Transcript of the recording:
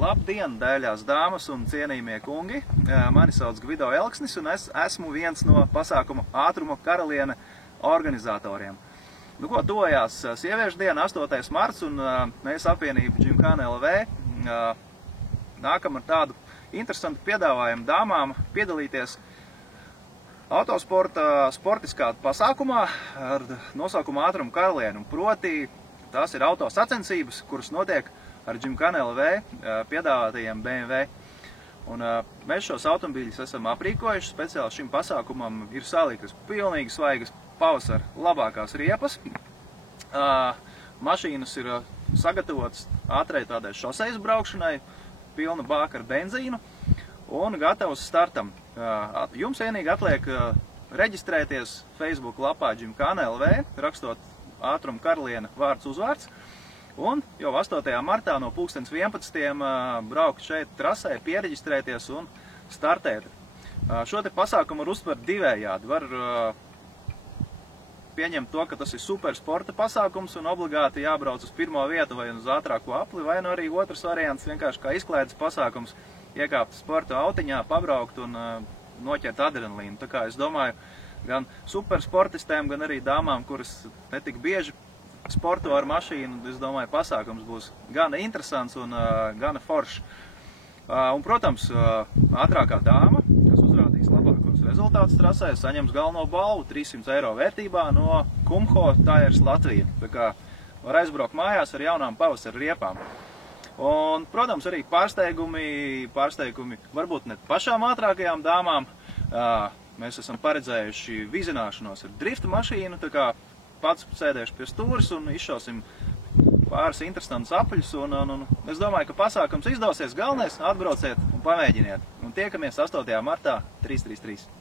Labdien, dēļās dāmas un cienījamie kungi! Mani sauc Gvido Elksnis un es esmu viens no pasākuma Ātruma karaliene organizatoriem. Nu ko, tojās sieviešu diena, 8. marts, un mēs apvienību Gymkhana LV nākam ar tādu interesantu piedāvājumu dāmām piedalīties autosporta sportiskā pasākumā ar nosaukumu Ātruma karaliene. Proti, tās ir auto sacensības, kuras notiek ar Gymkhana LV piedāvātajiem BMW. Un mēs šos automobīļus esam aprīkojuši speciāli šim pasākumam. Ir saliktas pilnīgi svaigas pavasara labākās riepas. Mašīnas ir sagatavotas ātrai tādai šosejas braukšanai, pilna bāka ar benzīnu un gatavs startam. Jums vienīgi atliek reģistrēties Facebook lapā Gymkhana LV, rakstot Ātruma karaliene vārds uzvārds. Un jau 8. martā no 11. braukt šeit trasē, piereģistrēties un startēt. Šo te pasākumu var uztvert divējādi. Var pieņemt to, ka tas ir super sporta pasākums un obligāti jābrauc uz pirmo vietu vai uz ātrāko apli, vai nu arī otrs variants vienkārši kā izklaides pasākums, iekāpt sporta autiņā, pabraukt un noķert adrenalīnu. Tā kā es domāju, gan super sportistēm, gan arī dāmām, kuras netik bieži sporto ar mašīnu, es domāju, pasākums būs gana interesants un gana foršs. Un, protams, ātrākā dāma, kas uzrādīs labākos rezultātus trasē, saņems galveno balvu 300 eiro vērtībā no Kumho Tires Latvija. Tā kā var aizbraukt mājās ar jaunām pavasara riepām. Un, protams, arī pārsteigumi varbūt ne pašām ātrākajām dāmām. Mēs esam paredzējuši vizināšanos ar drifta mašīnu, tā kā pats sēdēšu pie stūres un izšausim pāris interesantus apaļus. Un es domāju, ka pasākums izdosies. Galvenais atbrauciet un pamēģiniet. Un tiekamies 8. martā 333.